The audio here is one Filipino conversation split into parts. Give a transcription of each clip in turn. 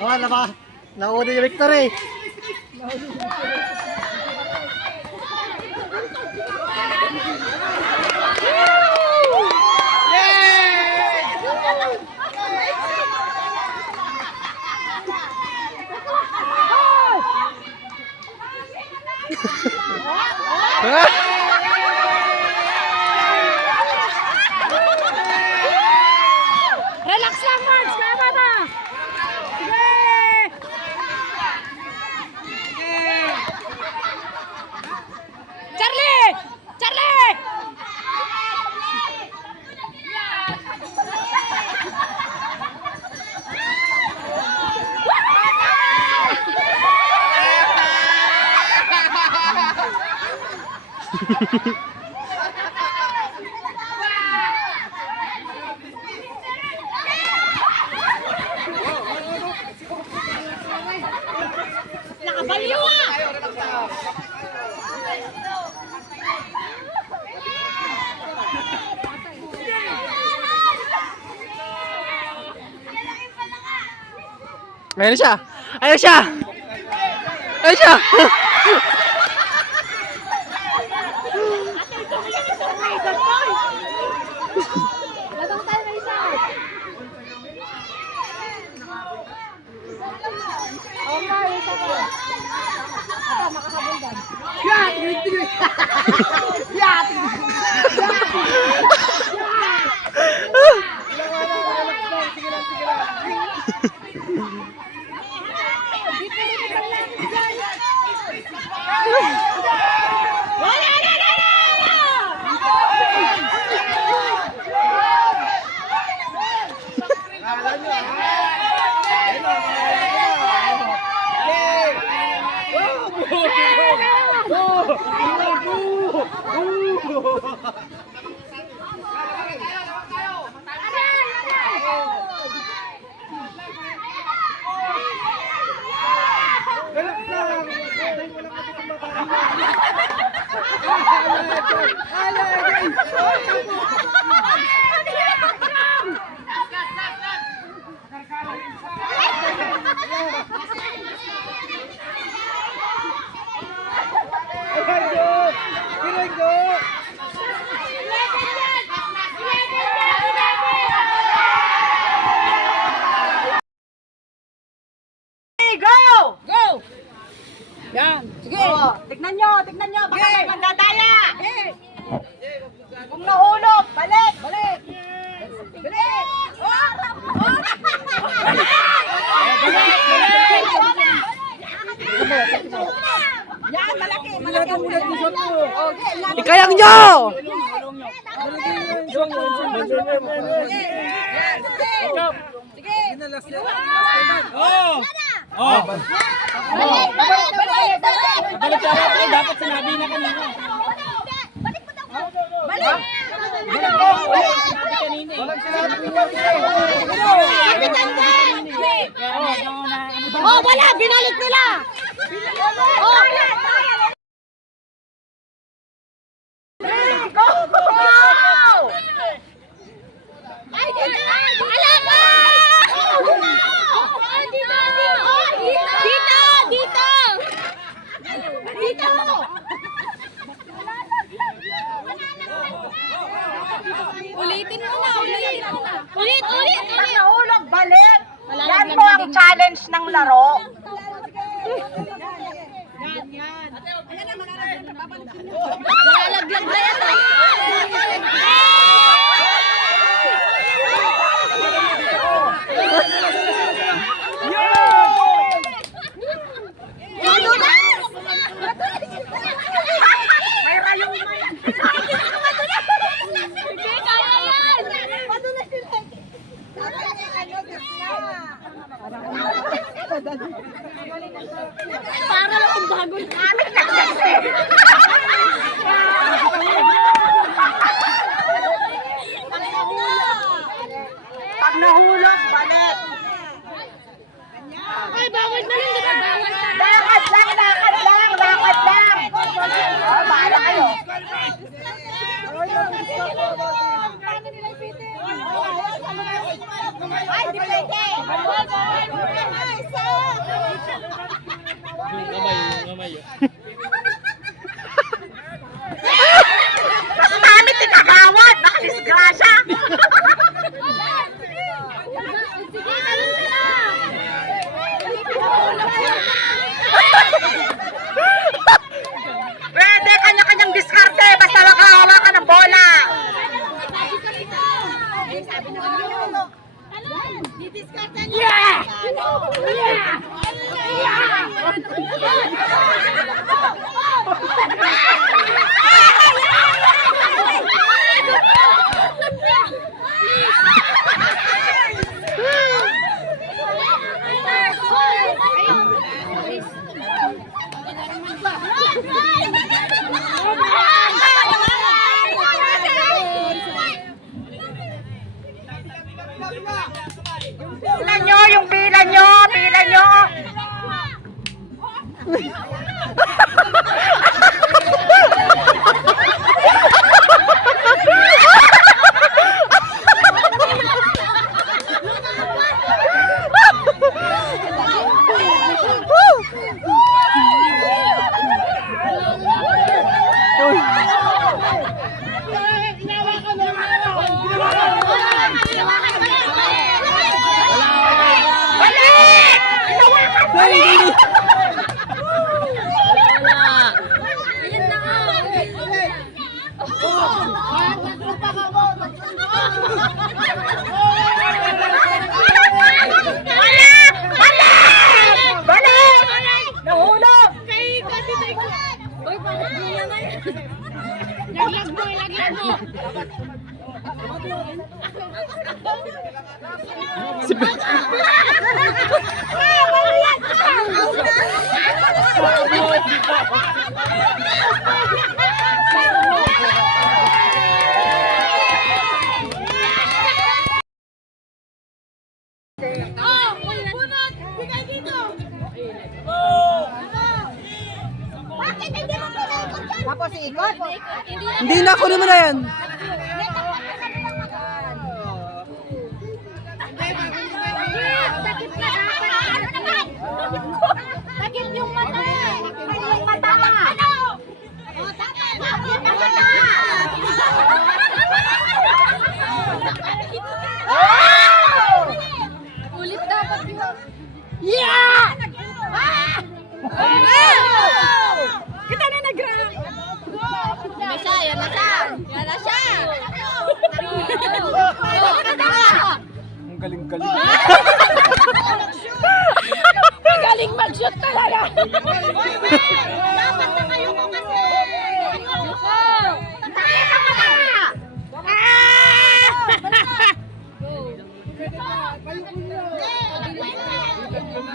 Oh, nauna yung victory. Relax lang, Marge. Kaya na. Sige! Charlie! Charlie! Nakabaliw ah! Ayun siya! Ayun siya! Ayun siya! Labang tayo na isa. Okay, isa ka. Ito, makakabuldan. Yeah! Tigil! Yeah! Go! Go! Yan. Sige. Oh, tignan nyo. Baka may mandadaya. Kung nahulog, balik. Balik. Yan, malaki. Ikayang nyo! Sige. Oh! Oh! Balik. Dapat sinabi na kanina. Balik. Oh, wala! Binalik nila! Oh! Go! Ay, dito! Alam mo! Dito! Ulitin mo na. Ulit. Pag nahulog, balik. Yan po ang challenge ng laro. Yan. Malalaglag na yan. May rayong man. Hindi, kaya yan. Hindi pwede. Yung kamay. Baka gamit ni Kagawad. Baka disgrasya. Pwede, kanya-kanyang diskarte. Basta wag hawakan ng bola. Pila nyo, yung pila nyo, pila nyo. Tapos ikot. Hindi na, kunin mo na yan. Sakit na sakit yung mata. Yung mata. Oh, tama. Sakit na mata. Ulit dapat yun. Yeah! Kita na nag-grab. Yan na siya, yan na siya. Yan na siya. Ang galing-galing. Galing mag-shoot talaga. Dapat na kayo mo kasi.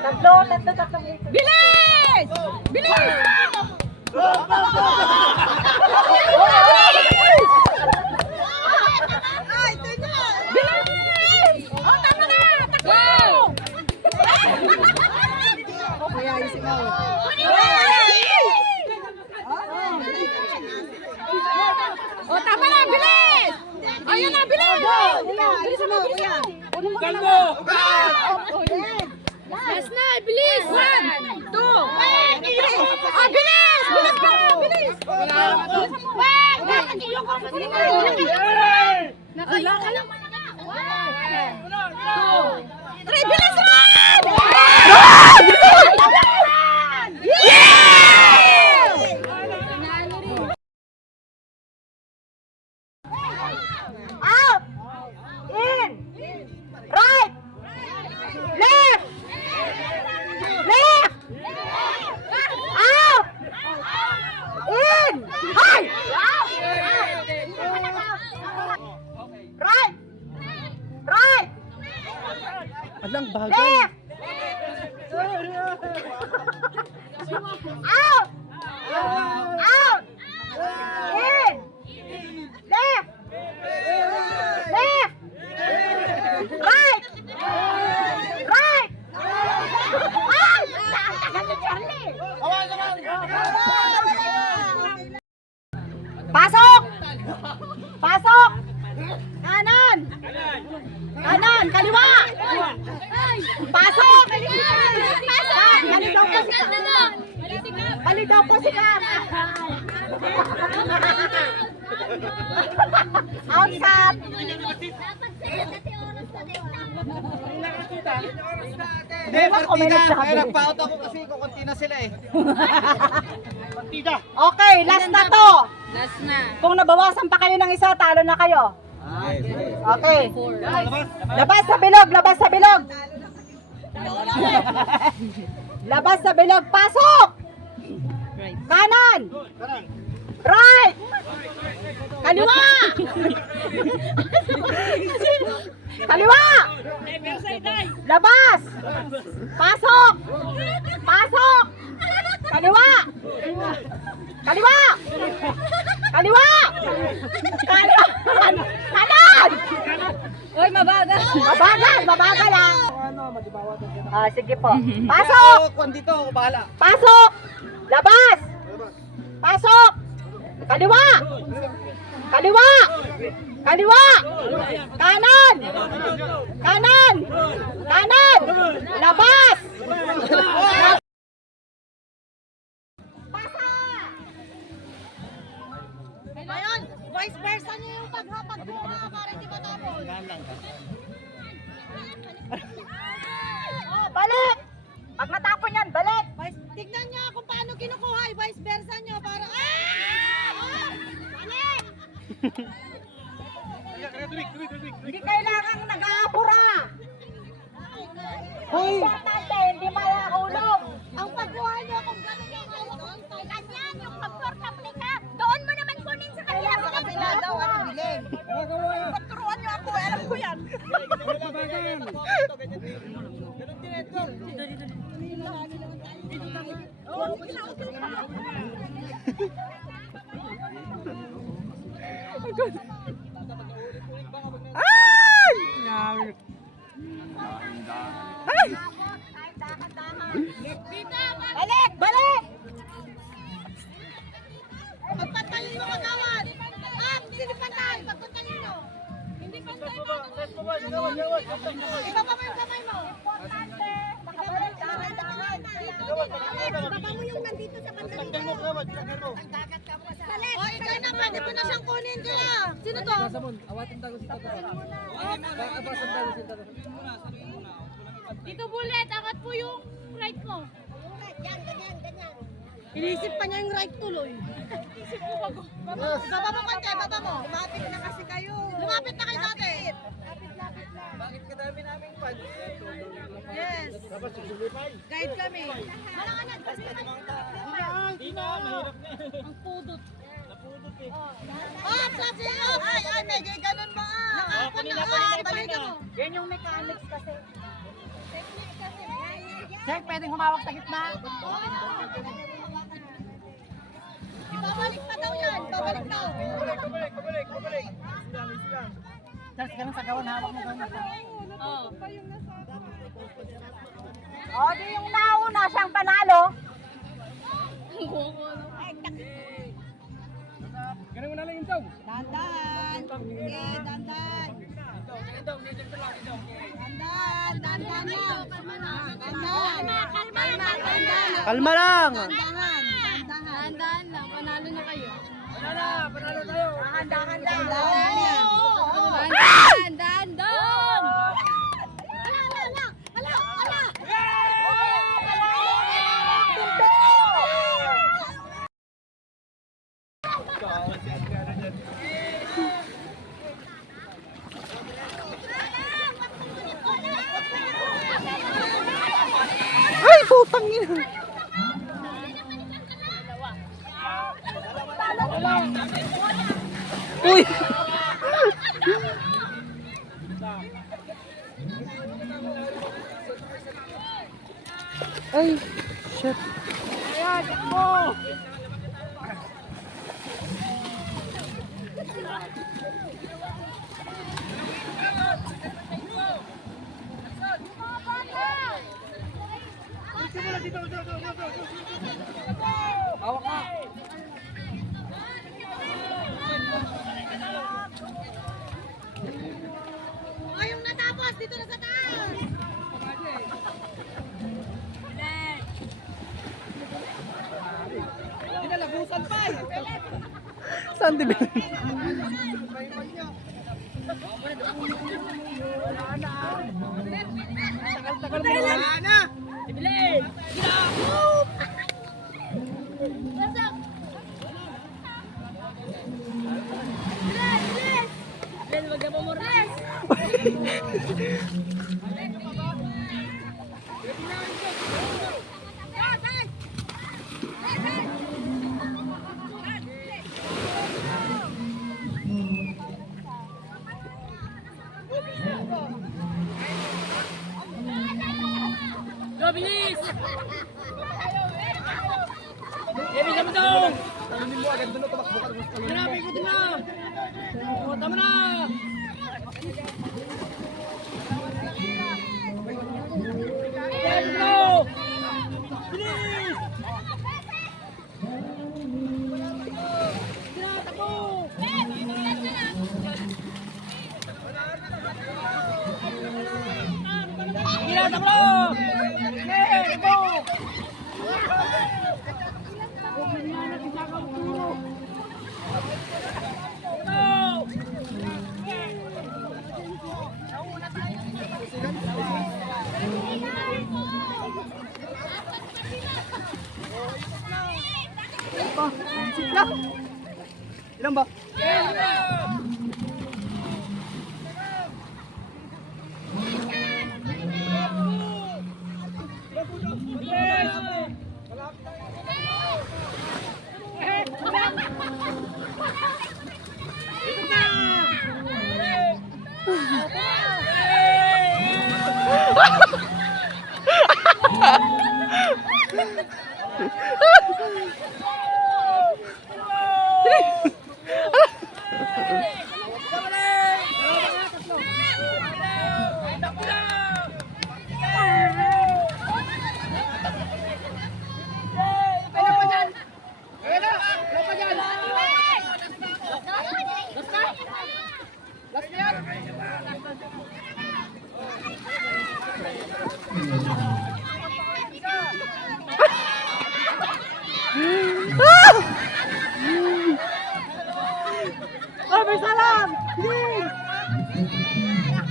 Tatlo. Bilis! Bilis! Bilis! Oh, tama na! Takbo! Kaya isip mo. Oh, tama na! Bilis! Ayun na, bilis! Bilis mo, kuya. Kalbo! Last na, bilis! 1, 2, 3! Ah, bilis! Bilis ka! Bilis! Wag! Bakit yung kapatid mo? Nakala ka lang mga na! 1, 2, 3! Bilis mo! Out! In! Right! Left! Left! Out! In! Hi! Right! Right! Alang bagay. Left! Out! Out! In! Left! Left! Right! Right! Ay! Tagal ni Charlie! Pasok! Pasok! Kanan! Kanan! Kaliwa! Pasok! Pasok! Bali daw po si Cam! Outside! Hindi, partida. Kaya nagpa-out ako kasi kukunti na sila eh. Okay, last na to! Last na. Kung nabawasan pa kayo ng isa, talo na kayo. Okay. Labas sa bilog, labas sa bilog. Labas sa bilog, pasok! Kanan! Right! Kaliwa! Kaliwa! Labas! Pasok! Pasok! Kaliwa! Kaliwa! Kaliwa! Kanan! Kanan! Uy, mabagal. Mabagal! Mabagal ah! Sige po. Pasok! Kung dito, ako bahala. Pasok! Labas! Pasok! Kaliwa! Kaliwa! Kaliwa! Kanan! Kanan! Kanan! Labas! Pasa! Ngayon, vice versa niyo yung paghapag mo para hindi matapos. Oh, balik! Pag natapon yan, balik! Tignan niyo kung paano kinukuha, vice versa niyo para... Balik! Hindi kailangang nag-aapura! Hoy! Importante, hindi malahulog! Ang pagkuha niyo kung gano'n yung ganyan, yung comfortable ka, doon mo naman kunin sa kanila. Sa kabila daw, ano biling? Pagturuan niyo ako, alam ko yan. Balik! Balik! Magpatayin mo kagawad! Hindi pantay! Magpatayin mo! Hindi pantay mo! Ibaba mo yung kamay mo! Importante! Nakabalik! Dahan-dahan! Ibaba mo yung nandito sa pantalin mo! Balik! O, ikaw na! Pwede ko na siyang kunin kaya! Sino to? Dito bullet, angat po yung right mo. Yan, ganyan, ganyan. Inisip pa niya yung right tuloy. Inisip ko bago. Baba mo konti, baba mo. Lumapit na kasi kayo. Lumapit na kayo dati. Lapit lang. Bakit kadami naming pan? Yes. Guide kami. Malanganan, basta Ang pudot. Oh, flats off! Ay, may ganun mo ah. Nakapon na ah. Balikan mo. Yan yung mechanics kasi. Techniques kasi. Sir, pwedeng humawak sa gitna? Ibabalik pa daw yan. Babalik daw. Kabalik. Sir, ganun sa gawan, hawak mo ganun. Oh. O, di yung nauna siyang panalo. Ganun mo na lang yung daw. Dandan. Sige, dandan. Dandan lang. Dandan. Kalma lang. Dandahan. Dahan-dahan lang, panalo na kayo. Panalo tayo. Dahan-dahan lang. Dahan-dahan, dahan! Ay, putang ina. Uy. Ay, shit. Hawak ka. dito na sa taas. Kinalabusan pa eh. Saan di ba? Wala na. Go, bilis! Kevin, sama dong! Grabe, ikutin na! O, tama na! Kevin, go! Bilis! Tinatakbo! Tinatakbo! Kevin, go! Go! Ilan ba?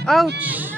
Ouch!